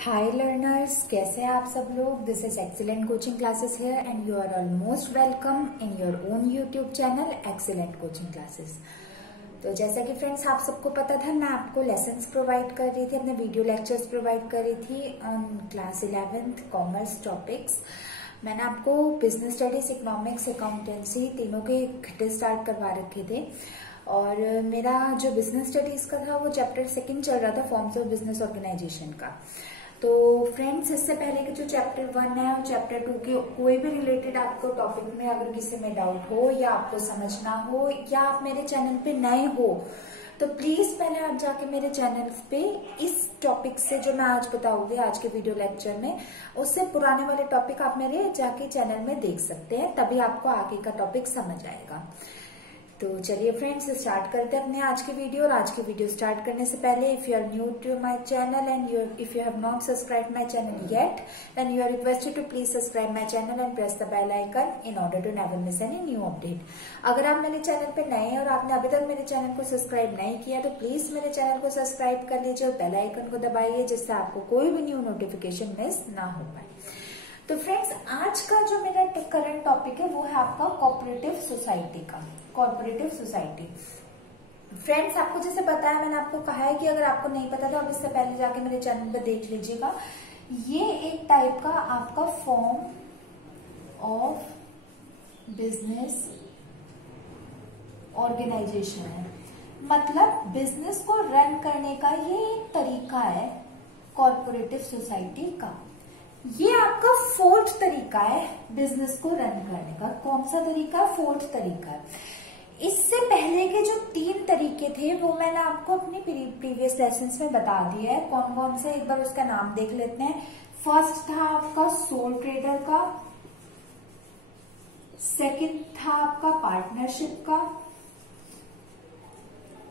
हाय learners, कैसे हैं आप सब लोग। This is excellent coaching classes here and you are almost welcome in your own YouTube channel excellent coaching classes. तो जैसा कि फ्रेंड्स आप सबको पता था, मैं आपको लेसन्स प्रोवाइड कर रही थी, अपने वीडियो लेक्चर्स प्रोवाइड कर रही थी on class 11th commerce topics. मैंने आपको बिजनेस स्टडीज, इकोनॉमिक्स, अकाउंटेंसी तीनों के घटे स्टार्ट करवा रखे थे और मेरा जो बिजनेस स्टडीज का था वो चैप्टर 2 चल रहा था, फॉर्म्स ऑफ बिजनेस ऑर्गेनाइजेशन का। तो फ्रेंड्स, इससे पहले के जो चैप्टर 1 है और चैप्टर 2 के कोई भी रिलेटेड आपको टॉपिक में अगर किसी में डाउट हो या आपको समझना हो या आप मेरे चैनल पे नए हो तो प्लीज पहले आप जाके मेरे चैनल पे इस टॉपिक से जो मैं आज बताऊंगी आज के वीडियो लेक्चर में, उससे पुराने वाले टॉपिक आप मेरे जाके चैनल में देख सकते हैं, तभी आपको आगे का टॉपिक समझ आएगा। तो चलिए फ्रेंड्स, स्टार्ट करते हैं अपने आज की वीडियो। और आज की वीडियो स्टार्ट करने से पहले, if you are new to my channel and if you have not subscribe my channel yet, then you are requested to please subscribe my channel and press the bell icon in order to never miss any new update. अगर आप मेरे channel पे नए हैं और आपने अभी तक मेरे चैनल को सब्सक्राइब नहीं किया तो प्लीज मेरे चैनल को सब्सक्राइब कर लीजिए और बेल आइकन को दबाइए, जिससे आपको कोई भी न्यू नोटिफिकेशन मिस ना हो पाए। तो फ्रेंड्स, आज का जो मेरा करंट टॉपिक है वो है आपका कोऑपरेटिव सोसाइटी का। कोऑपरेटिव सोसाइटी फ्रेंड्स, आपको जैसे पता है, मैंने आपको कहा है कि अगर आपको नहीं पता तो आप इससे पहले जाके मेरे चैनल पे देख लीजिएगा। ये एक टाइप का आपका फॉर्म ऑफ बिजनेस ऑर्गेनाइजेशन है, मतलब बिजनेस को रन करने का ये एक तरीका है कॉर्पोरेटिव सोसाइटी का। ये आपका 4th तरीका है बिजनेस को रन करने का। कौन सा तरीका? 4th तरीका है। इससे पहले के जो 3 तरीके थे वो मैंने आपको अपनी प्रीवियस लेसन्स में बता दिया है। कौन कौन से, एक बार उसका नाम देख लेते हैं। फर्स्ट था आपका सोल ट्रेडर का, सेकंड था आपका पार्टनरशिप का,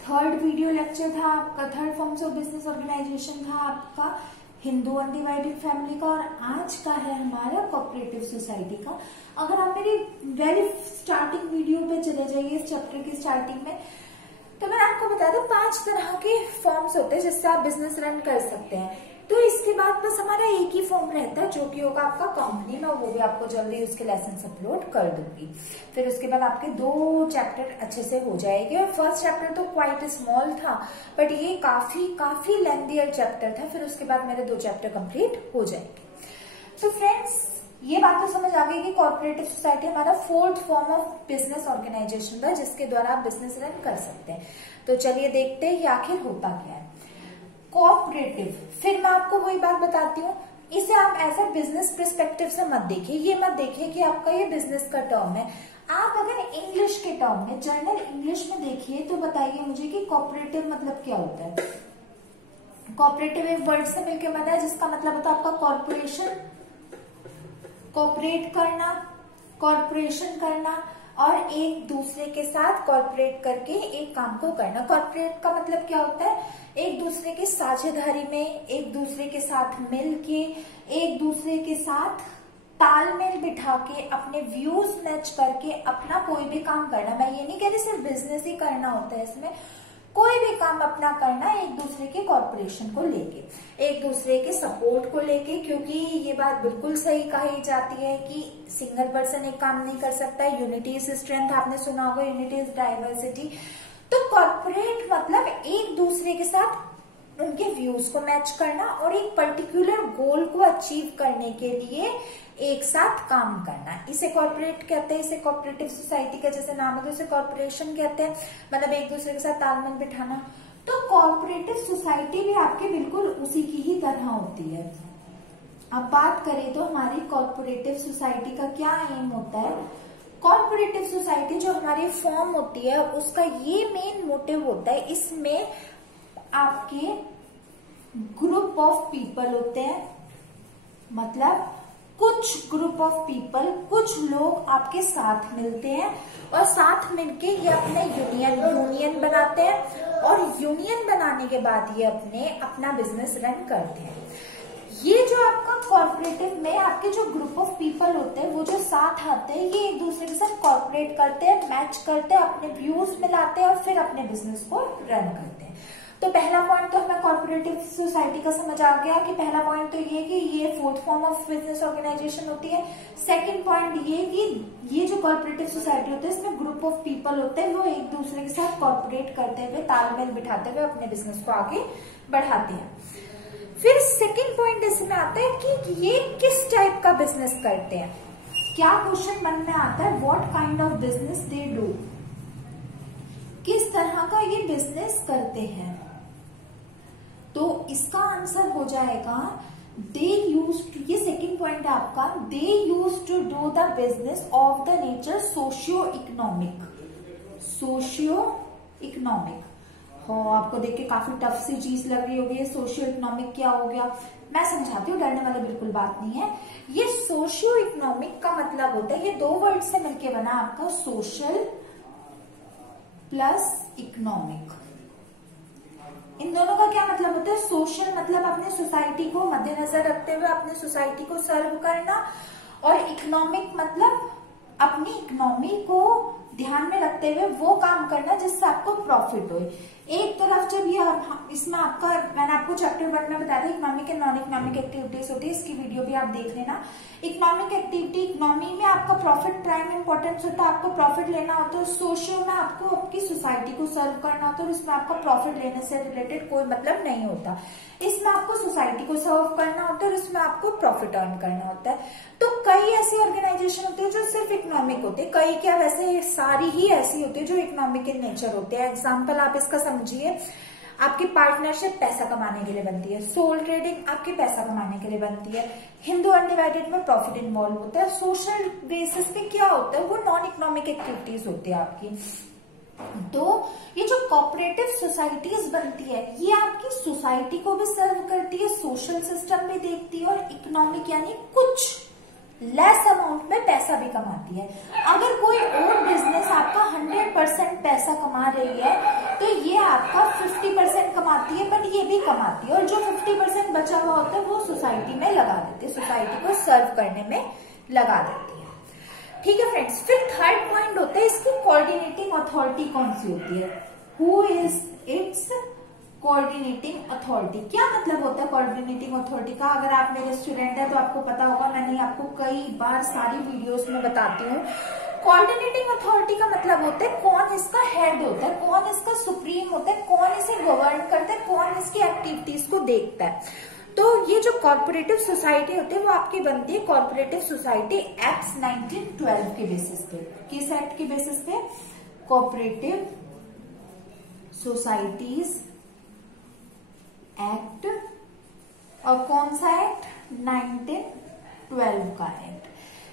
थर्ड वीडियो लेक्चर था आपका, third forms of business organisation था आपका हिंदू अनडिवाइडेड फैमिली का, और आज का है हमारा कोऑपरेटिव सोसाइटी का। अगर आप मेरी वेरी स्टार्टिंग वीडियो पे चले जाइए इस चैप्टर की स्टार्टिंग में, तो मैंने आपको बताया था 5 तरह के फॉर्म्स होते हैं जिससे आप बिजनेस रन कर सकते हैं। तो इसके बाद बस हमारा एक ही फॉर्म रहता है जो कि होगा आपका कंपनी में, वो भी आपको जल्दी उसके लेसन अपलोड कर दूंगी। फिर उसके बाद आपके 2 चैप्टर अच्छे से हो जाएंगे। और फर्स्ट चैप्टर तो क्वाइट स्मॉल था बट ये काफी लेंथियर चैप्टर था। फिर उसके बाद मेरे 2 चैप्टर कंप्लीट हो जाएंगे। तो फ्रेंड्स, ये बात तो समझ आ गई कि कॉर्पोरेटिव सोसाइटी हमारा 4th form of business organisation था जिसके द्वारा आप बिजनेस रन कर सकते हैं। तो चलिए देखते हैं ये आखिर होता क्या है कोऑपरेटिव। फिर मैं आपको वही बात बताती हूँ, इसे आप ऐसा बिजनेस पर्सपेक्टिव से मत देखिए। ये मत देखिए कि आपका ये बिजनेस का टर्म है। आप अगर इंग्लिश के टर्म में, जनरल इंग्लिश में देखिए तो बताइए मुझे कि कोऑपरेटिव मतलब क्या होता है। कोऑपरेटिव एक वर्ड से मिलकर बना है जिसका मतलब होता है आपका कॉर्पोरेशन, कोऑपरेट करना, कॉर्पोरेशन करना और एक दूसरे के साथ कॉर्पोरेट करके एक काम को करना। कॉर्पोरेट का मतलब क्या होता है? एक दूसरे की साझेदारी में, एक दूसरे के साथ मिल के, एक दूसरे के साथ तालमेल बिठा के, अपने व्यूज मैच करके अपना कोई भी काम करना। मैं ये नहीं कह रही सिर्फ बिजनेस ही करना होता है, इसमें कोई भी काम अपना करना एक दूसरे के कॉर्पोरेशन को लेके, एक दूसरे के सपोर्ट को लेके, क्योंकि ये बात बिल्कुल सही कही जाती है कि सिंगल पर्सन एक काम नहीं कर सकता। यूनिटी इज स्ट्रेंथ, आपने सुना होगा, यूनिटी इज डाइवर्सिटी। तो कॉर्पोरेट मतलब एक दूसरे के साथ उनके व्यूज को मैच करना और एक पर्टिकुलर गोल को अचीव करने के लिए एक साथ काम करना, इसे कॉर्पोरेट कहते हैं। इसे कोऑपरेटिव सोसाइटी का जैसे नाम है तो इसे कॉर्पोरेशन कहते हैं, मतलब एक दूसरे के साथ तालमेल बिठाना। तो कोऑपरेटिव सोसाइटी भी आपके बिल्कुल उसी की ही तरह होती है। अब बात करें तो हमारी कोऑपरेटिव सोसाइटी का क्या एम होता है। कोऑपरेटिव सोसाइटी जो हमारी फॉर्म होती है उसका ये मेन मोटिव होता है, इसमें आपके ग्रुप ऑफ पीपल होते हैं, मतलब कुछ ग्रुप ऑफ पीपल, कुछ लोग आपके साथ मिलते हैं और साथ मिलके ये अपने यूनियन बनाते हैं और यूनियन बनाने के बाद ये अपना बिजनेस रन करते हैं। ये जो आपका कॉर्पोरेटिव में आपके जो ग्रुप ऑफ पीपल होते हैं वो जो साथ आते हैं, ये एक दूसरे के साथ कॉर्पोरेट करते हैं, मैच करते हैं, अपने व्यूज मिलाते हैं और फिर अपने बिजनेस को रन करते हैं। तो पहला पॉइंट तो हमें कॉर्पोरेटिव सोसाइटी का समझ आ गया कि पहला पॉइंट तो ये कि ये fourth form of business organisation होती है। सेकंड पॉइंट ये कि ये जो कॉर्पोरेटिव सोसाइटी होती है इसमें ग्रुप ऑफ पीपल होते हैं, वो एक दूसरे के साथ कॉर्पोरेट करते हुए, तालमेल बिठाते हुए अपने बिजनेस को आगे बढ़ाते हैं। फिर सेकंड पॉइंट इसमें आता है कि ये किस टाइप का बिजनेस करते हैं। क्या क्वेश्चन मन में आता है, what kind of business they do, किस तरह का ये बिजनेस करते हैं। तो इसका आंसर हो जाएगा दे यूज टू, ये सेकेंड पॉइंट है आपका, they used to do the business of the nature socio economic. Socio economic हो, आपको देख के काफी टफ सी चीज लग रही होगी, सोशियो इकोनॉमिक क्या हो गया, मैं समझाती हूँ, डरने वाला बिल्कुल बात नहीं है। ये सोशियो इकोनॉमिक का मतलब होता है, ये दो वर्ड से मिलके बना आपका, सोशल प्लस इकोनॉमिक। इन दोनों का क्या मतलब होता है, सोशल मतलब अपने सोसाइटी को मद्देनजर रखते हुए अपने सोसाइटी को सर्व करना, और इकोनॉमिक मतलब अपनी इकोनॉमी को ध्यान में रखते हुए वो काम करना जिससे आपको प्रॉफिट हो। एक तरफ जब ये इसमें आपका, मैंने आपको चैप्टर 1 में बताया था economic and non economic activities होती है, इसकी वीडियो भी आप देख लेना। इकोनॉमिक एक्टिविटी, इकोनॉमी में आपका प्रॉफिट प्राइम इंपॉर्टेंस होता है, आपको प्रॉफिट लेना होता है। सोशियो में आपको आपकी सोसाइटी को सर्व करना होता है और इसमें आपका प्रॉफिट लेने से रिलेटेड कोई मतलब नहीं होता। इसमें आपको सोसाइटी को सर्व करना होता है और इसमें आपको प्रॉफिट अर्न करना होता है। तो कई ऐसी ऑर्गेनाइजेशन होती है जो सिर्फ इकोनॉमिक होती है, कई क्या वैसे सारी ही ऐसी होती है जो इकोनॉमिक इन नेचर होते हैं। एग्जाम्पल आप इसका समझिए, आपकी पार्टनरशिप पैसा कमाने के लिए बनती है, सोल ट्रेडिंग आपके पैसा कमाने के लिए बनती है, हिंदू अनडिवाइडेड में प्रॉफिट इन्वॉल्व होता है। सोशल बेसिस पे क्या होता है, वो नॉन इकोनॉमिक एक्टिविटीज होती है आपकी। तो ये जो कोऑपरेटिव सोसाइटीज बनती है ये आपकी सोसाइटी को भी सर्व करती है, सोशल सिस्टम भी देखती है और इकोनॉमिक यानी कुछ लेस अमाउंट में पैसा भी कमाती है। अगर कोई और बिजनेस आपका 100% पैसा कमा रही है तो ये आपका 50% कमाती है, बट ये भी कमाती है, और जो 50% बचा हुआ होता है वो सोसाइटी में लगा देती है, सोसाइटी को सर्व करने में लगा देती है। ठीक है फ्रेंड्स, फिर थर्ड पॉइंट होता है इसकी कोऑर्डिनेटिंग अथॉरिटी कौन सी होती है, who is it's coordinating authority. क्या मतलब होता है कोऑर्डिनेटिंग अथॉरिटी का, अगर आप मेरे स्टूडेंट हैं तो आपको पता होगा, मैंने आपको कई बार सारी वीडियोस में बताती हूँ। कोऑर्डिनेटिंग अथॉरिटी का मतलब होता है कौन इसका हेड होता है, कौन इसका सुप्रीम होता है, कौन इसे गवर्न करता है, कौन इसकी एक्टिविटीज को देखता है। तो ये जो कॉर्पोरेटिव सोसाइटी होती है वो आपकी बनती है कॉर्पोरेटिव सोसाइटी एक्ट 1912 के बेसिस पे। किस एक्ट के बेसिस पे, कोऑपरेटिव सोसाइटीज एक्ट, और कौन सा एक्ट, 1912 का एक्ट।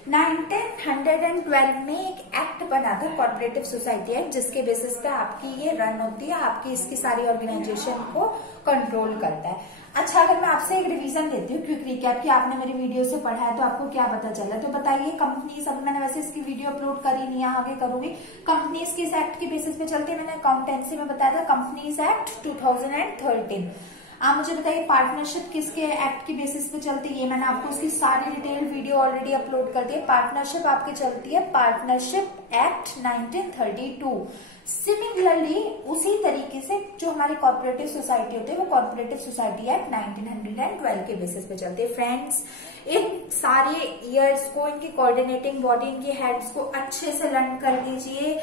1912 में एक एक्ट बना था कॉर्पोरेटिव सोसाइटी एक्ट, जिसके बेसिस पे आपकी ये रन होती है, आपकी इसकी सारी ऑर्गेनाइजेशन को कंट्रोल करता है। अच्छा, अगर मैं आपसे एक रिवीजन देती हूँ क्विक रिकैप कि आपने मेरी वीडियो से पढ़ा है तो आपको क्या पता चला, तो बताइए। कंपनीज, अब मैंने वैसे इसकी वीडियो अपलोड करी नहीं है, आगे करूंगी। कंपनीज किस एक्ट के बेसिस पे चलती है, मैंने अकाउंटेंसी में बताया था, कंपनीज एक्ट 2013। आप मुझे बताइए पार्टनरशिप किसके एक्ट की बेसिस पे चलती है, मैंने आपको उसकी सारी डिटेल वीडियो ऑलरेडी अपलोड कर दी है। पार्टनरशिप आपकी चलती है पार्टनरशिप एक्ट 1932। सिमिलरली उसी तरीके से जो हमारी कॉर्पोरेटिव सोसाइटी होती है वो कॉर्पोरेटिव सोसाइटी एक्ट 1912 के बेसिस पे चलती है। फ्रेंड्स, इन सारे ईयर्स को, इनकी कोऑर्डिनेटिंग बॉडी, इनके हेड्स को अच्छे से लर्न कर लीजिए,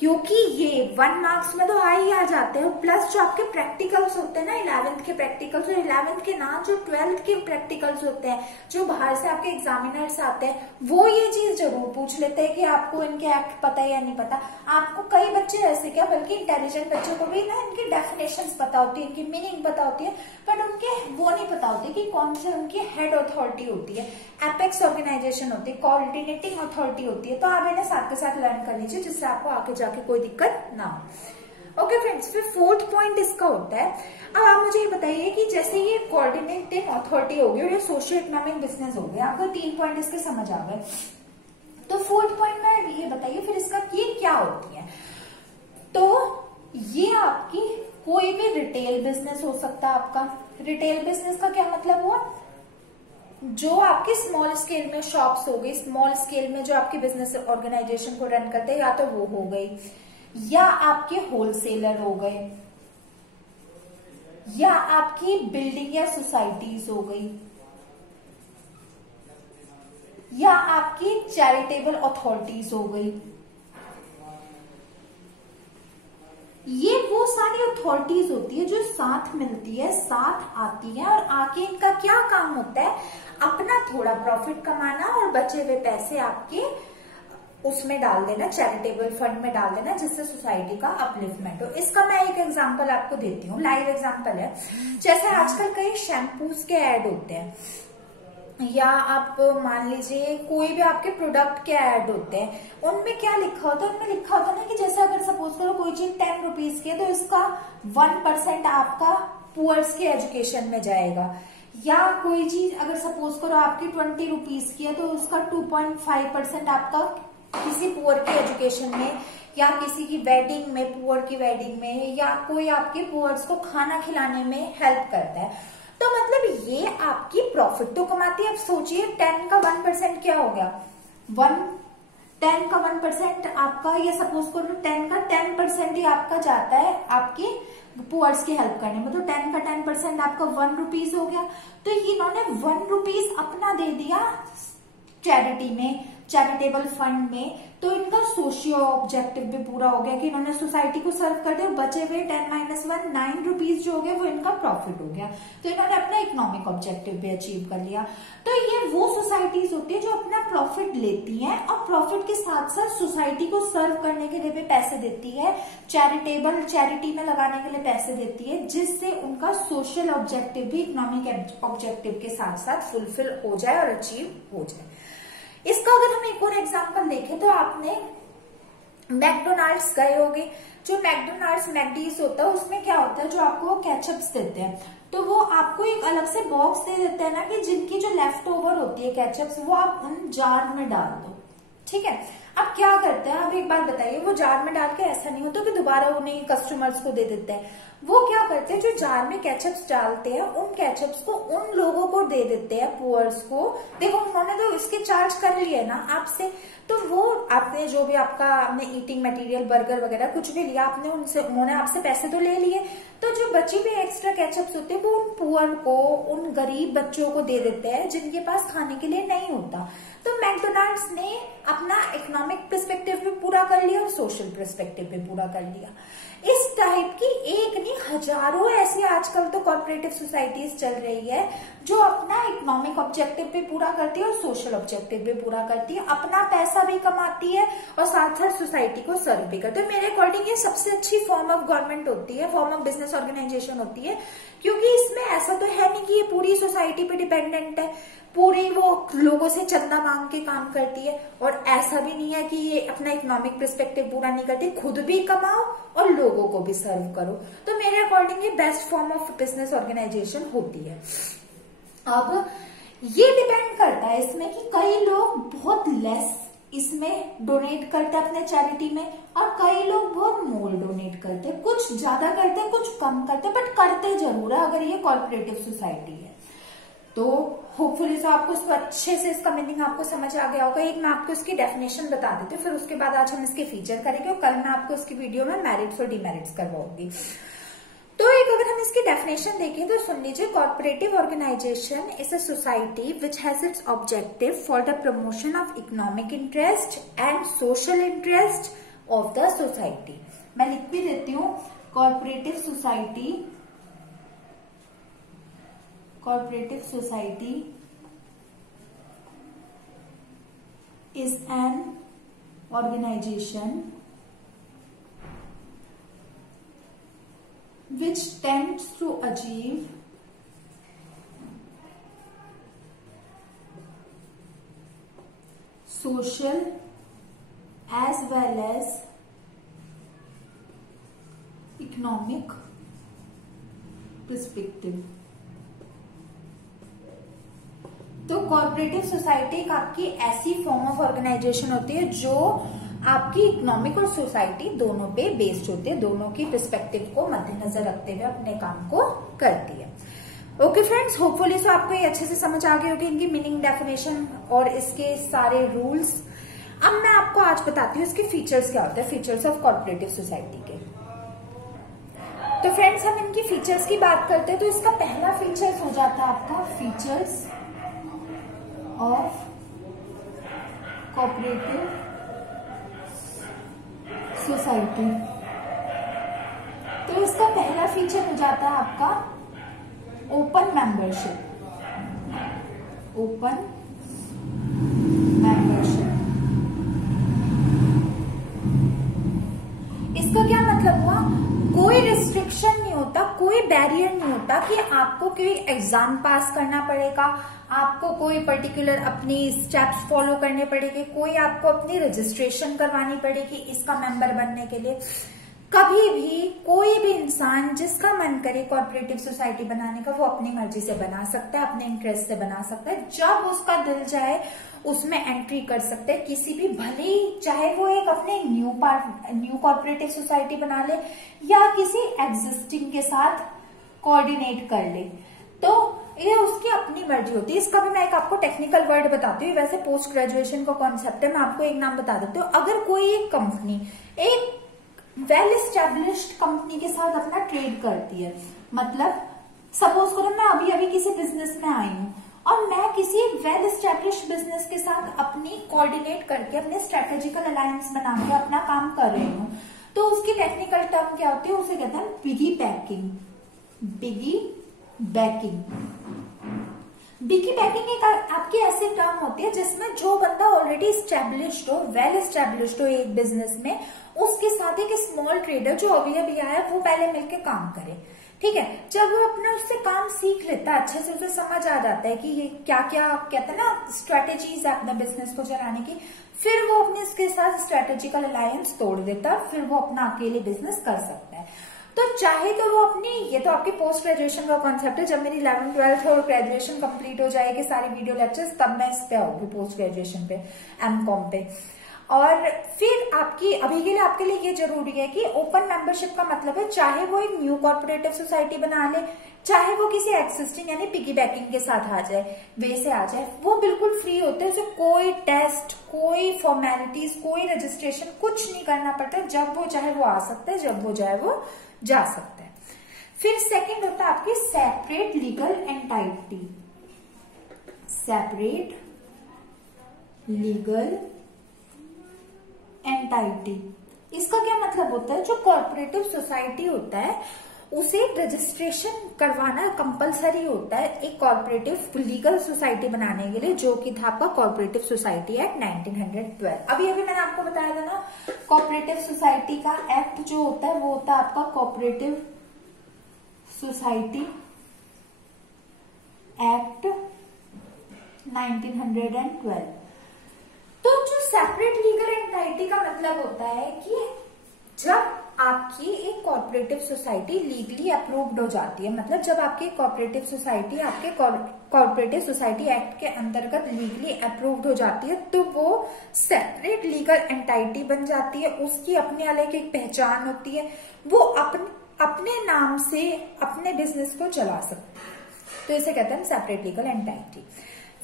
क्योंकि ये 1 मार्क्स में तो आ ही आ जाते हैं। प्लस जो आपके प्रैक्टिकल्स होते हैं ना, 11th के प्रैक्टिकल्स, और 11th के ना जो 12th के प्रैक्टिकल्स होते हैं, जो बाहर से आपके एग्जामिनर्स आते हैं, वो ये चीज जरूर पूछ लेते हैं कि आपको इनके एक्ट पता है या नहीं पता। आपको कई बच्चे ऐसे क्या, बल्कि इंटेलिजेंट बच्चों को भी ना इनकी डेफिनेशंस पता होती है, इनकी मीनिंग पता होती है, बट उनके वो नहीं पता होती कि कौन से उनकी हेड अथॉरिटी होती है, एपेक्स ऑर्गेनाइजेशन होती है, कोऑर्डिनेटिंग अथॉरिटी होती है। तो आप इन्हें साथ के साथ लर्न कर लीजिए, जिससे आपको आगे जाके कोई दिक्कत ना हो। ओके फ्रेंड्स, फिर फोर्थ पॉइंट इसका होता है, अब आप मुझे ये बताइए कि जैसे ये कोऑर्डिनेटिंग अथॉरिटी होगी और ये सोशियो इकोनॉमिक बिजनेस हो गया, आपको 3 पॉइंट इसके समझ आ गए, तो फोर्थ पॉइंट में ये बताइए फिर इसका ये क्या होती है। तो ये आपकी कोई भी रिटेल बिजनेस हो सकता है। आपका रिटेल बिजनेस का क्या मतलब हुआ, जो आपके स्मॉल स्केल में शॉप्स हो गई, स्मॉल स्केल में जो आपके बिजनेस ऑर्गेनाइजेशन को रन करते हैं, या तो वो हो गई, या आपके होलसेलर हो गए, या आपकी बिल्डिंग या सोसाइटीज हो गई, या आपकी चैरिटेबल अथॉरिटीज हो गई। ये वो सारी अथॉरिटीज होती है जो साथ मिलती है, साथ आती है, और आके इनका क्या काम होता है, अपना थोड़ा प्रॉफिट कमाना और बचे हुए पैसे आपके उसमें डाल देना, चैरिटेबल फंड में डाल देना, जिससे सोसाइटी का अपलिफ्टमेंट हो। इसका मैं एक एग्जांपल आपको देती हूँ, लाइव एग्जांपल है। जैसे आजकल कई शैम्पूज के ऐड होते हैं, या आप मान लीजिए कोई भी आपके प्रोडक्ट के ऐड होते हैं, उनमें क्या लिखा होता है, उनमें लिखा होता है ना कि जैसे अगर सपोज करो कोई चीज 10 रुपीज की है तो इसका 1% आपका पुअर्स के एजुकेशन में जाएगा, या कोई चीज अगर सपोज करो आपकी 20 रुपीज की है तो उसका 2.5% आपका किसी पुअर के एजुकेशन में, या किसी की वेडिंग में, पुअर की वेडिंग में, या कोई आपके पुअर्स को खाना खिलाने में हेल्प करता है। तो मतलब ये आपकी प्रॉफिट तो कमाती है। अब सोचिए 10 का 1% क्या हो गया, 10 का 1% आपका, ये सपोज करो 10 का 10% ही आपका जाता है आपके पुअर्स की हेल्प करने में, तो 10 का 10% आपका 1 रुपीज हो गया। तो इन्होंने 1 रुपीज अपना दे दिया चैरिटी में, चैरिटेबल फंड में, तो इनका सोशियो ऑब्जेक्टिव भी पूरा हो गया कि इन्होंने सोसाइटी को सर्व कर दिया, बचे हुए 10 - 9 रुपीज जो हो गए वो इनका प्रॉफिट हो गया। तो इन्होंने अपना इकोनॉमिक ऑब्जेक्टिव भी अचीव कर लिया। तो ये वो सोसाइटीज होती है जो अपना प्रॉफिट लेती हैं और प्रॉफिट के साथ साथ सोसाइटी को सर्व करने के लिए भी पैसे देती है, चैरिटी में लगाने के लिए पैसे देती है, जिससे उनका सोशल ऑब्जेक्टिव भी इकोनॉमिक ऑब्जेक्टिव के साथ साथ फुलफिल हो जाए और अचीव हो जाए। इसका अगर हम एक और एग्जांपल देखें तो आपने मैकडोनाल्ड्स गए होंगे। जो मैकडोनाल्ड्स मैकडीज होता है उसमें क्या होता है, जो आपको केचप्स देते हैं तो वो आपको एक अलग से बॉक्स दे देते हैं ना, कि जिनकी जो लेफ्ट ओवर होती है केचप्स वो आप उन जार में डाल दो, ठीक है। अब क्या करते हैं, अब एक बात बताइए, वो जार में डाल के ऐसा नहीं होता कि दोबारा उन्हें कस्टमर्स को दे देते हैं। वो क्या करते हैं, जो जार में केचप्स डालते हैं उन केचप्स को उन लोगों को दे देते हैं, पुअर्स को। देखो उन्होंने तो इसके चार्ज कर लिए ना आपसे, तो वो आपने जो भी आपने ईटिंग मटेरियल, बर्गर वगैरह कुछ भी लिया आपने उनसे, उन्होंने आपसे पैसे तो ले लिए, तो जो बची हुई एक्स्ट्रा केचप्स होते हैं वो उन पुअर को, उन गरीब बच्चों को दे देते हैं जिनके पास खाने के लिए नहीं होता। तो मैकडोनाल्ड्स ने अपना इकोनॉमिक पर्सपेक्टिव भी पूरा कर लिया और सोशल पर्सपेक्टिव भी पूरा कर लिया। इस टाइप की एक नहीं हजारों ऐसी आजकल तो कॉर्पोरेटिव सोसाइटीज चल रही है जो अपना इकोनॉमिक ऑब्जेक्टिव भी पूरा करती है और सोशल ऑब्जेक्टिव भी पूरा करती है, अपना पैसा भी कमाती है और साथ साथ सोसाइटी को सर्व भी करती है। मेरे अकॉर्डिंग ये सबसे अच्छी फॉर्म ऑफ गवर्नमेंट होती है, फॉर्म ऑफ बिजनेस ऑर्गेनाइजेशन होती है, क्योंकि इसमें ऐसा तो है नहीं कि ये पूरी सोसाइटी पे डिपेंडेंट है, पूरी वो लोगों से चंदा मांग के काम करती है, और ऐसा भी नहीं है कि ये अपना इकोनॉमिक पर्सपेक्टिव पूरा नहीं करती, खुद भी कमाओ और लोगों को भी सर्व करो। तो मेरे अकॉर्डिंग ये best form of business organisation होती है। अब ये डिपेंड करता है इसमें कि कई लोग बहुत लेस इसमें डोनेट करते हैं अपने चैरिटी में, और कई लोग बहुत मोर डोनेट करते हैं, कुछ ज्यादा करते हैं कुछ कम करते हैं, बट करते जरूर है अगर ये कॉर्पोरेटिव सोसाइटी है। तो होपफुली तो आपको इसको अच्छे से इसका मीनिंग आपको समझ आ गया होगा। एक मैं आपको इसकी डेफिनेशन बता देती हूँ, फिर उसके बाद आज हम इसके फीचर करेंगे और कल मैं आपको इसकी वीडियो में मेरिट्स और डिमेरिट्स करवाऊंगी। तो एक अगर हम इसकी डेफिनेशन देखें तो सुन लीजिए, cooperative organisation is a society which has its objective for the promotion of economic interest and social interest of the society. मैं लिख भी देती हूँ, cooperative society is an organization which tends to achieve social as well as economic perspective। तो corporative society एक आपकी ऐसी form of organisation होती है जो आपकी इकोनॉमिक और सोसाइटी दोनों पे बेस्ड होती है, दोनों की पर्सपेक्टिव को मद्देनजर रखते हुए अपने काम को करती है। ओके फ्रेंड्स, होपफुली सो आपको ये अच्छे से समझ आ गई होगी इनकी मीनिंग, डेफिनेशन और इसके सारे रूल्स। अब मैं आपको आज बताती हूँ इसके फीचर्स क्या होते हैं, फीचर्स ऑफ कॉर्पोरेटिव सोसाइटी के। तो फ्रेंड्स हम इनकी फीचर्स की बात करते हैं। तो इसका पहला फीचर्स हो जाता है आपका फीचर्स ऑफ कोऑपरेटिव सोसाइटी। तो इसका पहला फीचर हो जाता है आपका ओपन मेंबरशिप। ओपन मेंबरशिप, इसका क्या मतलब हुआ? कोई रिस्ट्रिक्शन नहीं होता, कोई बैरियर नहीं होता कि आपको कोई एग्जाम पास करना पड़ेगा, आपको कोई पर्टिकुलर अपनी स्टेप्स फॉलो करने पड़ेंगे, कोई आपको अपनी रजिस्ट्रेशन करवानी पड़ेगी इसका मेंबर बनने के लिए। कभी भी कोई भी इंसान जिसका मन करे कोऑपरेटिव सोसाइटी बनाने का, वो अपनी मर्जी से बना सकता है, अपने इंटरेस्ट से बना सकता है। जब उसका दिल जाए उसमें एंट्री कर सकते हैं किसी भी, भले ही चाहे वो एक अपने न्यू कोऑपरेटिव सोसाइटी बना ले या किसी एग्जिस्टिंग के साथ कोऑर्डिनेट कर ले, तो ये उसकी अपनी मर्जी होती है। इसका भी मैं एक आपको टेक्निकल वर्ड बताती हूँ, वैसे पोस्ट ग्रेजुएशन का कॉन्सेप्ट है, मैं आपको एक नाम बता देती हूँ। अगर कोई एक कंपनी एक वेल एस्टेब्लिश्ड कंपनी के साथ अपना ट्रेड करती है, मतलब सपोज करो मैं अभी अभी किसी बिजनेस में आई हूँ और मैं किसी वेल एस्टेब्लिश्ड बिजनेस के साथ अपनी कोऑर्डिनेट करके अपने स्ट्रेटेजिकल अलायंस बना के अपना काम कर रही हूँ, तो उसकी टेक्निकल टर्म क्या होती है? उसे कहते हैं पिगी पैकिंग। बिगी बैकिंग। बिगी बैकिंग एक आपकी ऐसी टर्म होती है जिसमें जो बंदा ऑलरेडी स्टैब्लिश्ड हो, वेल एस्टेब्लिश्ड हो एक बिजनेस में, उसके साथ एक स्मॉल ट्रेडर जो अभी अभी आया है वो पहले मिलकर काम करे। ठीक है, जब वो अपना उससे काम सीख लेता है, अच्छे से उसे समझ आ जाता है कि ये क्या क्या कहते हैं ना स्ट्रेटेजीज है अपने बिजनेस को चलाने की, फिर वो अपने इसके साथ स्ट्रेटेजिकल अलायंस तोड़ देता है, फिर वो अपना अकेले बिजनेस कर सकता है। तो चाहे तो वो अपनी, ये तो आपकी पोस्ट ग्रेजुएशन का कॉन्सेप्ट है, जब मेरी 11th 12th और ग्रेजुएशन कंप्लीट हो जाएगी सारी वीडियो लेक्चर्स, तब मैं इस पे आऊंगी पोस्ट ग्रेजुएशन पे, एमकॉम पे। और फिर आपकी अभी के लिए आपके लिए ये जरूरी है कि ओपन मेंबरशिप का मतलब है चाहे वो एक न्यू कॉर्पोरेटिव सोसाइटी बना ले, चाहे वो किसी एक्सिस्टिंग यानी पिगी बैकिंग के साथ आ जाए, वे से आ जाए, वो बिल्कुल फ्री होते हैं। उसे कोई टेस्ट, कोई फॉर्मेलिटीज, कोई रजिस्ट्रेशन कुछ नहीं करना पड़ता। जब वो चाहे वो आ सकता है, जब वो चाहे वो जा सकता है। फिर सेकंड होता है आपकी separate legal entity. Separate legal entity, इसका क्या मतलब होता है? जो कॉर्पोरेटिव सोसाइटी होता है उसे रजिस्ट्रेशन करवाना कंपलसरी होता है एक कॉर्पोरेटिव लीगल सोसाइटी बनाने के लिए, जो कि था आपका कॉर्पोरेटिव सोसाइटी एक्ट 1912। अभी अभी मैंने आपको बताया था ना, कॉर्पोरेटिव सोसाइटी का एक्ट जो होता है वो होता है आपका कॉर्पोरेटिव सोसाइटी एक्ट 1912। तो जो सेपरेट लीगल एंटाइटी का मतलब होता है कि जब आपकी एक कॉर्पोरेटिव सोसाइटी लीगली अप्रूव्ड हो जाती है, मतलब जब आपकी कॉर्पोरेटिव सोसाइटी आपके कॉर्पोरेटिव सोसाइटी एक्ट के अंतर्गत लीगली अप्रूव्ड हो जाती है, तो वो सेपरेट लीगल एंटाइटी बन जाती है। उसकी अपनी अलग एक पहचान होती है, वो अपने नाम से अपने बिजनेस को चला सकती है, तो इसे कहते हैं सेपरेट लीगल एंटाइटी।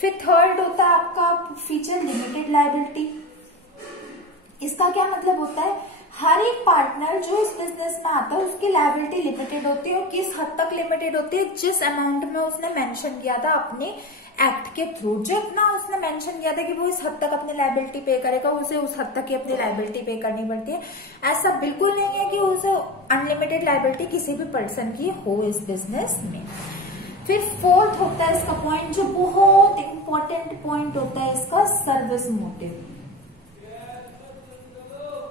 फिर थर्ड होता है आपका फीचर लिमिटेड लायबिलिटी। इसका क्या मतलब होता है? हर एक पार्टनर जो इस बिजनेस में आता है उसकी लायबिलिटी लिमिटेड होती है। और किस हद तक लिमिटेड होती है? जिस अमाउंट में उसने मेंशन किया था अपने एक्ट के थ्रू, जितना उसने मेंशन किया था कि वो इस हद तक अपनी लायबिलिटी पे करेगा, उसे उस हद तक ही अपनी लायबिलिटी पे करनी पड़ती है। ऐसा बिल्कुल नहीं है कि उसे अनलिमिटेड लायबिलिटी किसी भी पर्सन की हो इस बिजनेस में। फिर फोर्थ होता है इसका पॉइंट, जो बहुत इंपॉर्टेंट पॉइंट होता है इसका, सर्विस मोटिव।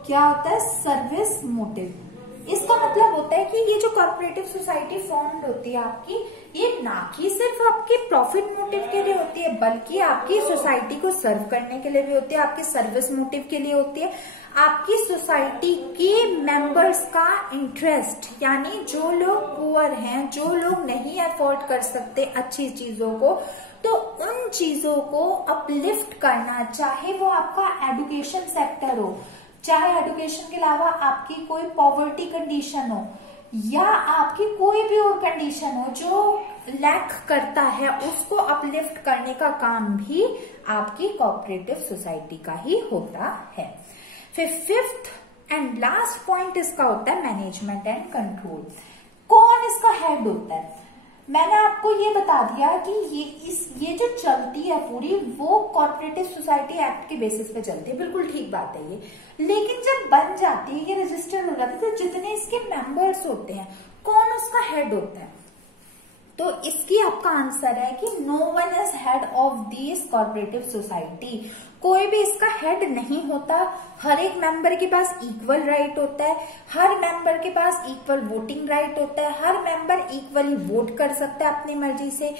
क्या होता है? Service motive. इसका मतलब होता है कि ये जो कॉर्पोरेटिव सोसाइटी फॉर्म्ड होती है आपकी, ये ना कि सिर्फ आपके प्रॉफिट मोटिव के लिए होती है, बल्कि आपकी सोसाइटी को सर्व करने के लिए भी होती है, आपके सर्विस मोटिव के लिए होती है। आपकी सोसाइटी के मेंबर्स का इंटरेस्ट, यानी जो लोग पुअर हैं, जो लोग नहीं अफोर्ड कर सकते अच्छी चीजों को, तो उन चीजों को अपलिफ्ट करना, चाहे वो आपका एजुकेशन सेक्टर हो, चाहे एजुकेशन के अलावा आपकी कोई पॉवर्टी कंडीशन हो, या आपकी कोई भी और कंडीशन हो जो लैक करता है, उसको अपलिफ्ट करने का काम भी आपकी कोऑपरेटिव सोसाइटी का ही होता है। फिर फिफ्थ एंड लास्ट पॉइंट इसका होता है मैनेजमेंट एंड कंट्रोल। इसका हेड होता है। मैंने आपको ये बता दिया कि ये जो चलती है पूरी वो कॉर्पोरेटिव सोसाइटी एक्ट के बेसिस पे चलती है, बिल्कुल ठीक बात है ये। लेकिन जब बन जाती है, ये रजिस्टर्ड हो जाती है, तो जितने इसके मेंबर्स होते हैं, कौन उसका हेड होता है? तो इसकी आपका आंसर है कि no one is head of this cooperative society. कोई भी इसका हेड नहीं होता। हर एक मेंबर के पास इक्वल राइट होता है, हर मेंबर के पास इक्वल वोटिंग राइट होता है, हर मेंबर इक्वली वोट कर सकता है अपनी मर्जी से।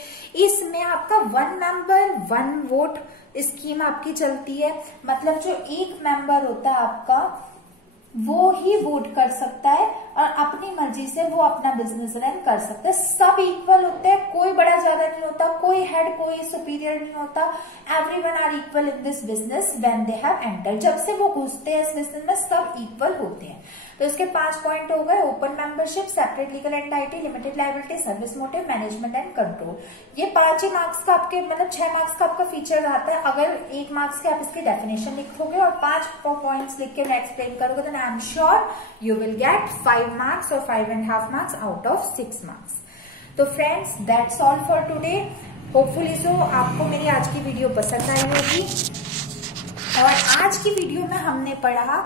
इसमें आपका 1 मेंबर 1 वोट स्कीम आपकी चलती है। मतलब जो एक मेंबर होता है आपका, वो ही वोट कर सकता है और अपनी मर्जी से वो अपना बिजनेस रन कर सकता है। सब इक्वल होते हैं, कोई बड़ा ज्यादा नहीं होता, कोई हेड कोई सुपीरियर नहीं होता। Everyone are equal in this business when they have enter. जब से वो घुसते हैं इस बिजनेस में, सब इक्वल होते हैं। तो इसके 5 पॉइंट हो गए। Open membership, separate legal entity, limited liability, service motive, management and control. ये 5 ही मार्क्स का आपके, मतलब 6 मार्क्स का आपका फीचर रहता है। अगर 1 मार्क्स के आप इसकी डेफिनेशन लिखोगे और 5 पॉइंट्स लिख के एक्सप्लेन करोगे, तो I am sure you will get 5 marks और 5.5 मार्क्स आउट ऑफ 6 मार्क्स। तो friends, that's all for today. Hopefully so आपको मेरी आज की वीडियो पसंद आई होगी। और आज की वीडियो में हमने पढ़ा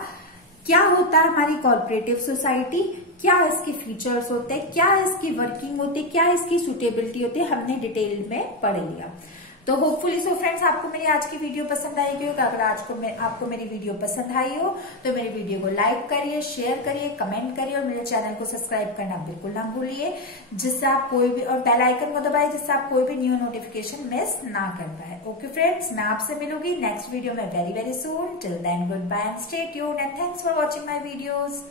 क्या होता है हमारी कॉर्पोरेटिव सोसाइटी, क्या इसके फीचर्स होते हैं, क्या इसकी वर्किंग होती है, क्या इसकी सुटेबिलिटी होती है, हमने डिटेल में पढ़ लिया। तो होपफुली सो फ्रेंड्स, आपको मेरी आज की वीडियो पसंद आएगी। अगर आपको मेरी वीडियो पसंद आई हो तो मेरी वीडियो को लाइक करिए, शेयर करिए, कमेंट करिए और मेरे चैनल को सब्सक्राइब करना बिल्कुल ना भूलिए, जिससे आप कोई भी, और बेल आइकन को दबाइए जिससे आप कोई भी न्यू नोटिफिकेशन मिस ना कर पाए। ओके फ्रेंड्स, मैं आपसे मिलूंगी नेक्स्ट वीडियो में very very soon. Till then, good bye and stay tuned and thanks for watching my videos.